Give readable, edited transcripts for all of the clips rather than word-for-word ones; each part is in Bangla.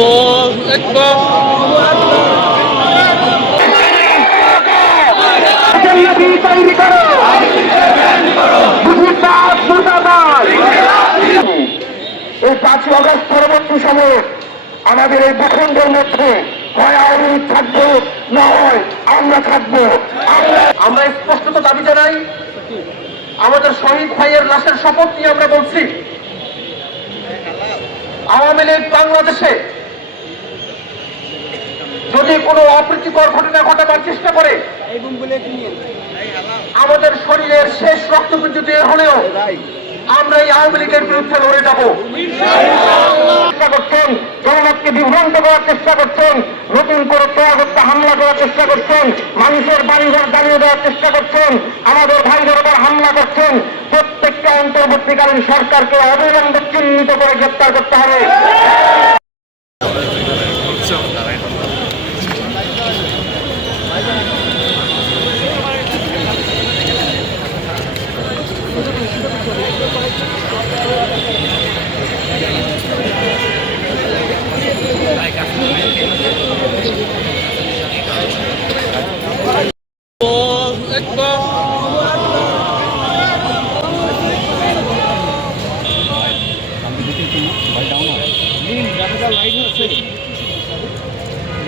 এই 5ই আগস্ট পরবর্তী সময়ে আমাদের এই ভূখণ্ডের মধ্যে হয় আওয়ামী লীগ থাকবো, না হয় আমরা থাকবো। আমরা স্পষ্টত দাবি জানাই, আমাদের শহীদ ভাইয়ের লাশের শপথ নিয়ে আমরা বলছি, আওয়ামী লীগ বাংলাদেশে যদি কোনো অপ্রীতিকর ঘটনা ঘটাবার চেষ্টা করে, আমাদের শরীরের শেষ রক্তবিন্দু দিয়ে হলেও আমরা এই আওয়ামী লীগের বিরুদ্ধে লড়ে যাব। চেষ্টা করছেন, জনগণকে বিভ্রান্ত করার চেষ্টা করছেন, নতুন করে প্রয়াগত্যা হামলা করার চেষ্টা করছেন, মানুষের বাড়িঘর জ্বালিয়ে দেওয়ার চেষ্টা করছেন, আমাদের ভাইদের উপর হামলা করছেন। প্রত্যেকটা অন্তর্বর্তীকালীন সরকারকে অবিলম্বে চিহ্নিত করে গ্রেপ্তার করতে হবে।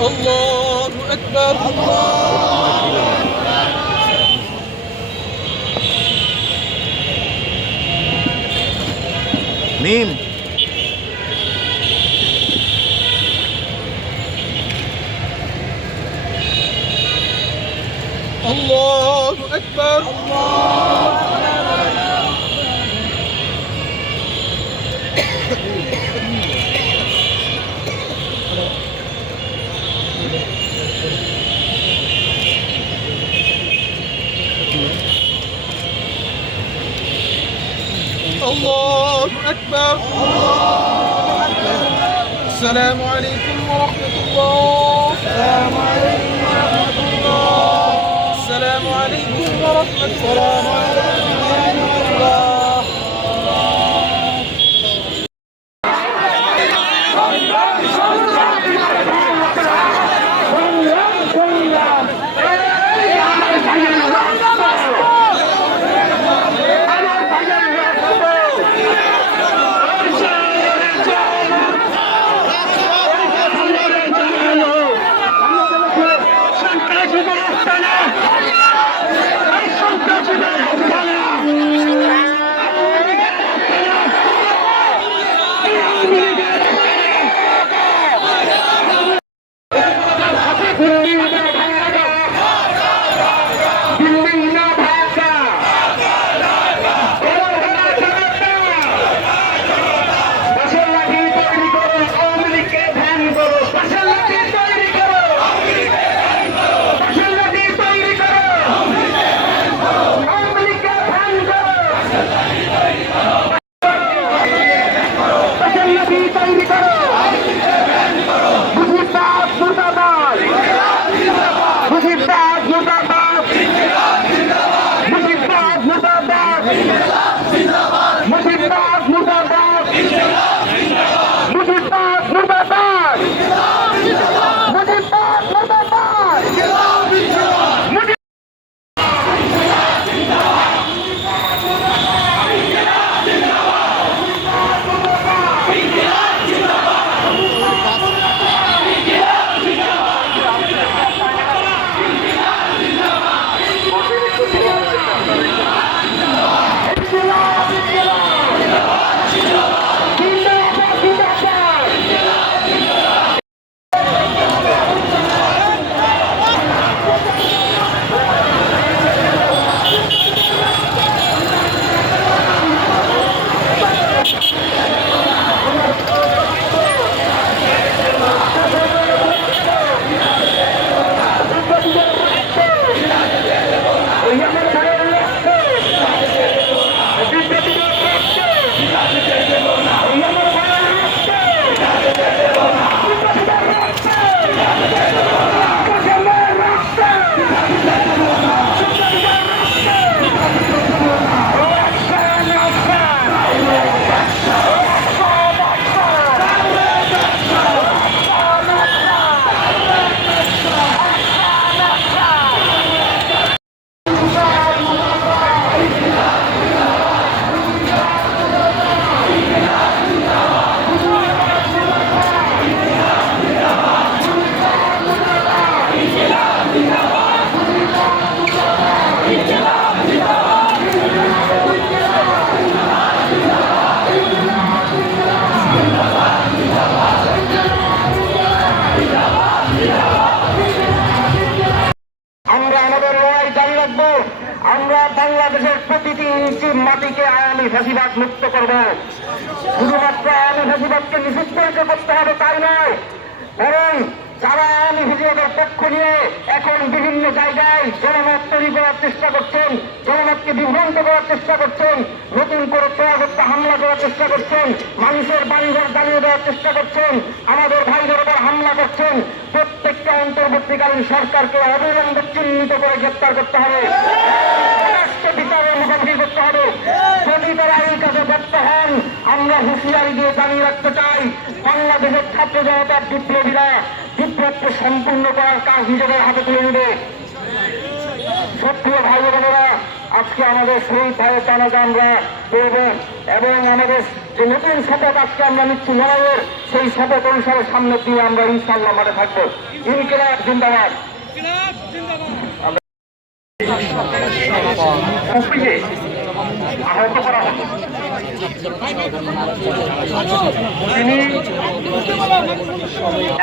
الله أكبر ميم الله أكبر الله أكبر. السلام عليكم ورحمة الله. السلام عليكم ورحمة الله. السلام عليكم ورحمة الله. আওয়ামী ফ্যাসিবাদ মুক্ত করব। শুধুমাত্র আওয়ামী ফ্যাসিবাদকে নিষিদ্ধ করতে হবে তাই নয়, বরং যারা আওয়ামী ফ্যাসিবাদের পক্ষ নিয়ে এখন বিভিন্ন জায়গায় জনমত তৈরি করার চেষ্টা করছেন, জনমতকে বিভ্রান্ত করার চেষ্টা করছেন, নতুন করে চোরাগোপ্তা হামলা করার চেষ্টা করছেন, মানুষের বাড়িঘর জ্বালিয়ে দেওয়ার চেষ্টা করছেন, আমাদের ভাইদের উপর হামলা করছেন, প্রত্যেকটা অন্তর্বর্তীকালীন সরকারকে অবিলম্বে চিহ্নিত করে গ্রেপ্তার করতে হবে, বিচারের মুখোমুখি করতে হবে। যদি তারা এই কাজে ব্যর্থ হন, আমরা হুঁশিয়ারি দিয়ে জানিয়ে রাখতে চাই, বাংলাদেশের ছাত্র জনতার বিপ্লবীরা বিপ্লবকে সম্পূর্ণ করার কাজ নিজেদের হাতে তুলে নেবে। সক্রিয় ভাই বোনেরা, আজকে আমাদের শহীদ ভাইয়ের জানাজা আমরা করব এবং আমাদের যে নতুন শপথ আজকে আমরা নিচ্ছি লড়াইয়ের, সেই শপথ অনুসারে সামনের দিনে আমরা ইনশাআল্লাহ মাঠে থাকবো। ইনকিলাব জিন্দাবাদ। আহত করা হতো, তিনি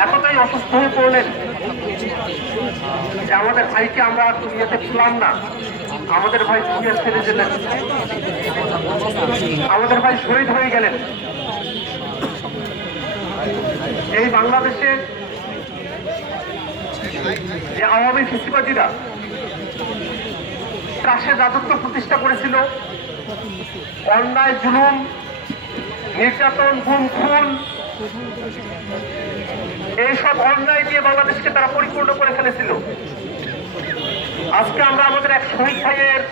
এতটাই অসুস্থ হয়ে পড়লেন যে আমাদের ভাইকে আমরা দুনিয়াতে ছিলাম না, আমাদের ভাই দুনিয়া ছেড়ে দিলেন, আমাদের ভাই শহীদ হয়ে গেলেন। এই বাংলাদেশে যে আওয়ামী ফ্যাসিবাদীরা ত্রাসের রাজত্ব প্রতিষ্ঠা করেছিল, অন্যায় জুলুম নির্যাতন গুম খুন এইসব অন্যায় দিয়ে বাংলাদেশকে তারা পরিপূর্ণ করে ফেলেছিল। আজকে আমরা আমাদের এক শহীদ ভাইয়ের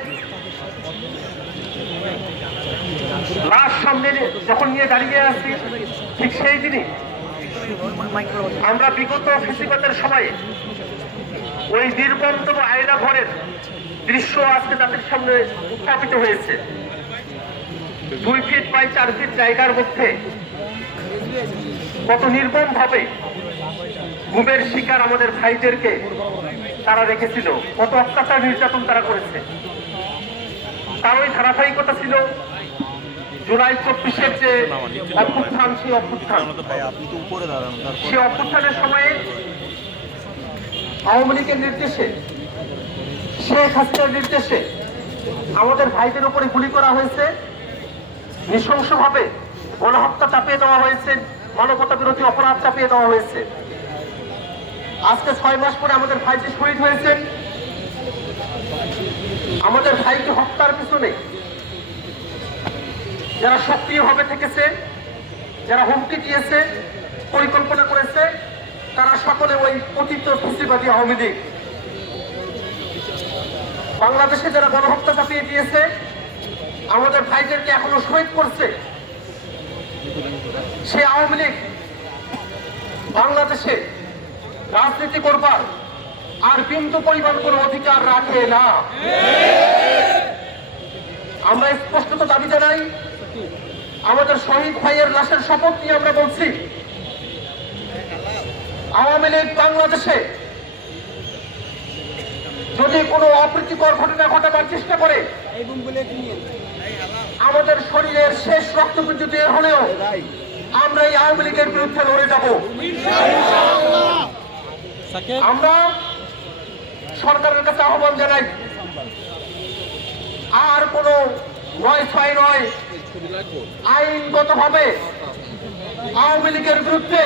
লাশ সামনে যখন নিয়ে দাঁড়িয়ে আছি, ঠিক সেই দিনই আমরা বিগত ফ্যাসিবাদের সময়ে ওই নির্বন্ধ আয়না ঘরের দৃশ্য আজকে তাদের সামনে উত্থাপিত হয়েছে। 2 ফিট বাই 4 ফিট জায়গার মধ্যে কত নির্মম ভাবে গুমের শিকার আমাদের ভাইদেরকে তারা রেখেছিল, কত অত্যাচার নির্যাতন তারা করেছে। তার ওই ধারাবাহিকতা ছিল জুলাই 24-এর যে অভ্যুত্থান, সেই অভ্যুত্থানের সময়ে আওয়ামী লীগের নির্দেশে, শেখ হাসিনার নির্দেশে আমাদের ভাইদের উপরে গুলি করা হয়েছে, নৃশংসভাবে গণহত্যা চাপিয়ে দেওয়া হয়েছে, মানবতা বিরোধী অপরাধ চাপিয়ে দেওয়া হয়েছে। আজকে 6 মাস পরে আমাদের ভাই যে শহীদ হয়েছে, আমাদের ভাইকে হত্যার পিছনে যারা সক্রিয়ভাবে থেকেছে, যারা হুমকি দিয়েছে, পরিকল্পনা করেছে, তারা সকলে ওই পতিত ফ্যাসিবাদী আওয়ামী লীগ। বাংলাদেশে যারা গণহত্যা চাপিয়ে দিয়েছে, আমাদের ভাইদেরকে এখনো শহীদ করছে, সে আওয়ামী লীগ বাংলাদেশে রাজনীতি করবার আর বিন্দু পরিমাণ কোনো অধিকার রাখে না। আমরা স্পষ্টত দাবি জানাই, আমাদের শহীদ ভাইয়ের লাশের শপথ নিয়ে আমরা বলছি, আওয়ামী লীগ বাংলাদেশে যদি কোনো অপ্রীতিকর ঘটনা ঘটাবার চেষ্টা করে, আমাদের শরীরের শেষ রক্তপুঞ্জ দিয়ে হলেও আমরা এই আওয়ামী লীগের বিরুদ্ধে লড়ে যাব। আমরা সরকারের কাছে আহ্বান জানাই, আর কোনো নয় আইনগতভাবে আওয়ামী লীগের বিরুদ্ধে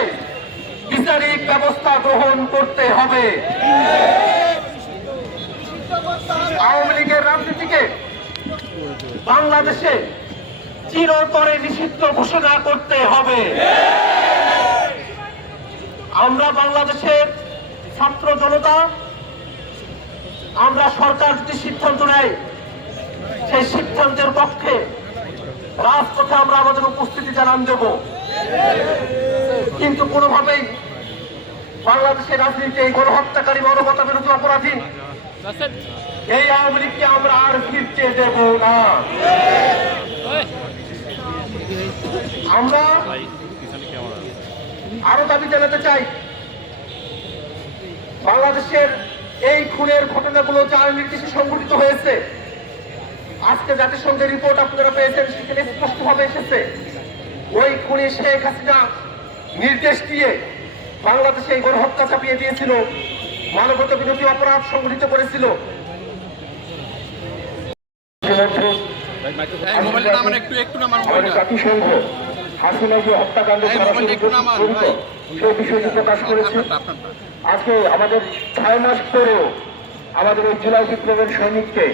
বিচারিক ব্যবস্থা গ্রহণ করতে হবে। আওয়ামী লীগের রাজনীতিকে বাংলাদেশে চিরতরে নিষিদ্ধ ঘোষণা করতে হবে। আমরা বাংলাদেশের ছাত্র জনতা, আমরা সরকার যদি সিদ্ধান্ত নেয়, সেই সিদ্ধান্তের পক্ষে রাজপথে আমরা আমাদের উপস্থিতি জানান দেব। কিন্তু কোনোভাবেই বাংলাদেশের রাজনীতি এই গণহত্যাকারী, মানবতা বিরোধী অপরাধী এই আওয়ামী লীগকে আমরা আর ফিরতে দেব না। আমরা আরো দাবি জানাতে চাই, বাংলাদেশের এই খুনের ঘটনাগুলো যার নির্দেশে সংঘটিত হয়েছে, আজকে জাতিসংঘের রিপোর্ট আপনারা পেয়েছেন, সেখানে স্পষ্টভাবে এসেছে ওই খুনি শেখ হাসিনা নির্দেশ দিয়ে বাংলাদেশে এই গণহত্যা চাপিয়ে দিয়েছিল, মানবতা বিরোধী অপরাধ সংঘটিত করেছিল। মোবাইলটা নামান একটু নামান আমাদের মোবাইলটা। জাতিসংঘ হাসিনা যে হত্যাকাণ্ড এই মোবাইলটা একটু নামান, ভাই। সেই বিষয়টি প্রকাশ করেছে। আপনারটা। আজকে আমাদের 6 মাস পরেও আমাদের এই জুলাই বিপ্লবের সৈনিককে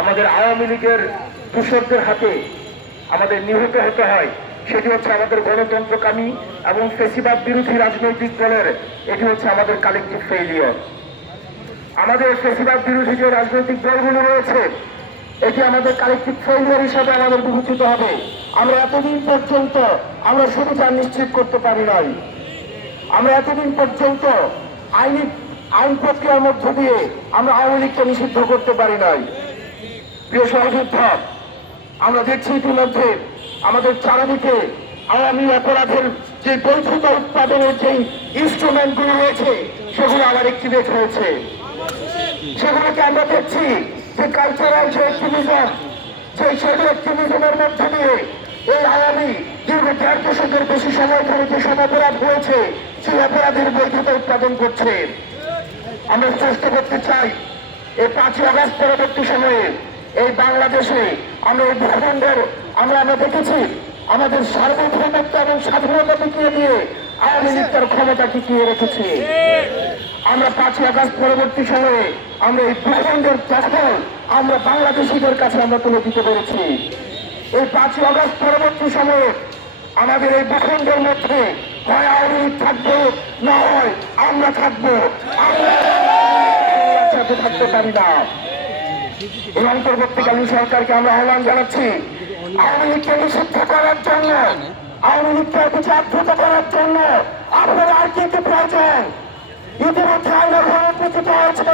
আমাদের আওয়ামী লীগের দূষকদের হাতে আমাদের নিহত হতে হয়। সেটি হচ্ছে আমাদের গণতন্ত্রকামী এবং ফেসিবাদ বিরোধী রাজনৈতিক দলের এটি হচ্ছে আমাদের কালেকটিভ ফেইলিয়র। আমাদের ফেসিবাদ বিরোধী যে রাজনৈতিক দলগুলো রয়েছে এটি আমাদের কালেকটিভ ফেইলিয়র হিসাবে আমাদের বিবেচিত হবে। আমরা এতদিন পর্যন্ত আমরা সুবিধা নিশ্চিত করতে পারি নাই। আমরা এতদিন পর্যন্ত আইন প্রক্রিয়ার মধ্য দিয়ে আমরা আওয়ামী লীগকে নিষিদ্ধ করতে পারি নাই। প্রিয় সহযোদ্ধা, আমরা দেখছি ইতিমধ্যে আমাদের চারিদিকে আওয়ামী অপরাধের যে বৈধতা উৎপাদনের যে ইনস্ট্রুমেন্টগুলো রয়েছে সেগুলো আবার অ্যাক্টিভেট হয়েছে। সেগুলোকে আমরা দেখছি যে কালচারাল যে অ্যাক্টিভিজম, সেই অ্যাক্টিভিজমের মধ্য দিয়ে এই আওয়ামী দীর্ঘ 1.5 দশকের বেশি সময় ধরে যে সব অপরাধ হয়েছে সেই অপরাধের বৈধতা উৎপাদন করছে। আমরা স্পষ্ট করতে চাই এই 5ই আগস্ট পরবর্তী সময়ে এই বাংলাদেশে আমরা এই ভূখণ্ডের আমরা দেখেছি আমাদের সার্বভৌমত্ব এবং স্বাধীনতা টিকিয়ে দিয়ে আওয়ামী লীগ তার ক্ষমতা টিকিয়ে রেখেছে। আমরা 5ই আগস্ট পরবর্তী সময়ে আমরা এই ভূখণ্ডের দখল আমরা বাংলাদেশিদের কাছে আমরা তুলে দিতে পেরেছি। এই 5ই আগস্ট পরবর্তী সময়ে আমাদের এই ভূখণ্ডের মধ্যে হয় আওয়ামী লীগ থাকবে, না হয় আমরা থাকবো। আমরা সাথে থাকতে পারি না। এই অন্তর্বর্তীকালীন সরকারকে আমরা আহ্বান জানাচ্ছি আওয়ামী লীগকে নিষিদ্ধ করার জন্য, আওয়ামী লীগকে বিচারভূত করার জন্য আপনার আর কি কি প্রয়োজন? ইতিমধ্যে আইনের প্রতিষ্ঠিত হয়েছে।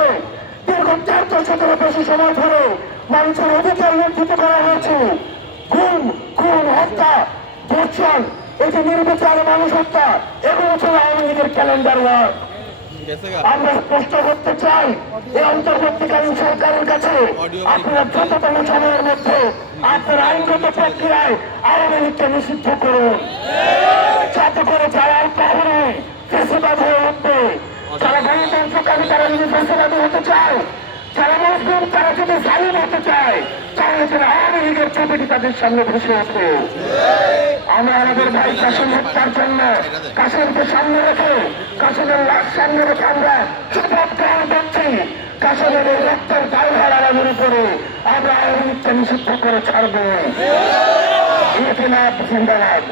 দীর্ঘ 1.5 দশকের বেশি সময় ধরে মানুষের অধিকার লঙ্ঘিত করা হয়েছে। খুন, হত্যা, ধর্ষণ, এই যে নির্বিচারে মানুষ হত্যা, এগুলো ছিল আওয়ামী লীগের ক্যালেন্ডার ওয়ার্ক। আমরা স্পষ্ট করতে চাই এই অন্তর্বর্তীকালীন সরকারের কাছে আপনারা দ্রুততম সময়ের মধ্যে আপনার আইনগত প্রক্রিয়ায় আওয়ামী লীগকে নিষিদ্ধ করুন, যাতে করে যারা কারণে ফেসিবাদ হয়ে উঠবে, যারা গণতন্ত্রকামী তারা যদি ফেসিবাদী হতে চায়, যারা মুসলিম তারা যদি জালিম হতে চায়, তাহলে তারা আওয়ামী লীগের ছবিটি তাদের সামনে ভেসে ওঠে। আমরা আমাদের ভাই কাশেম হত্যার জন্য কাশেমকে সামনে রেখে, কাশেমের লাশ সামনে রেখে আমরা শপথ গ্রহণ করছি কাশেমের এই রক্তের দায়ভার আমাদের উপরে আমরা আওয়ামী লীগকে নিষিদ্ধ করে ছাড়বো। জিন্দাবাদ।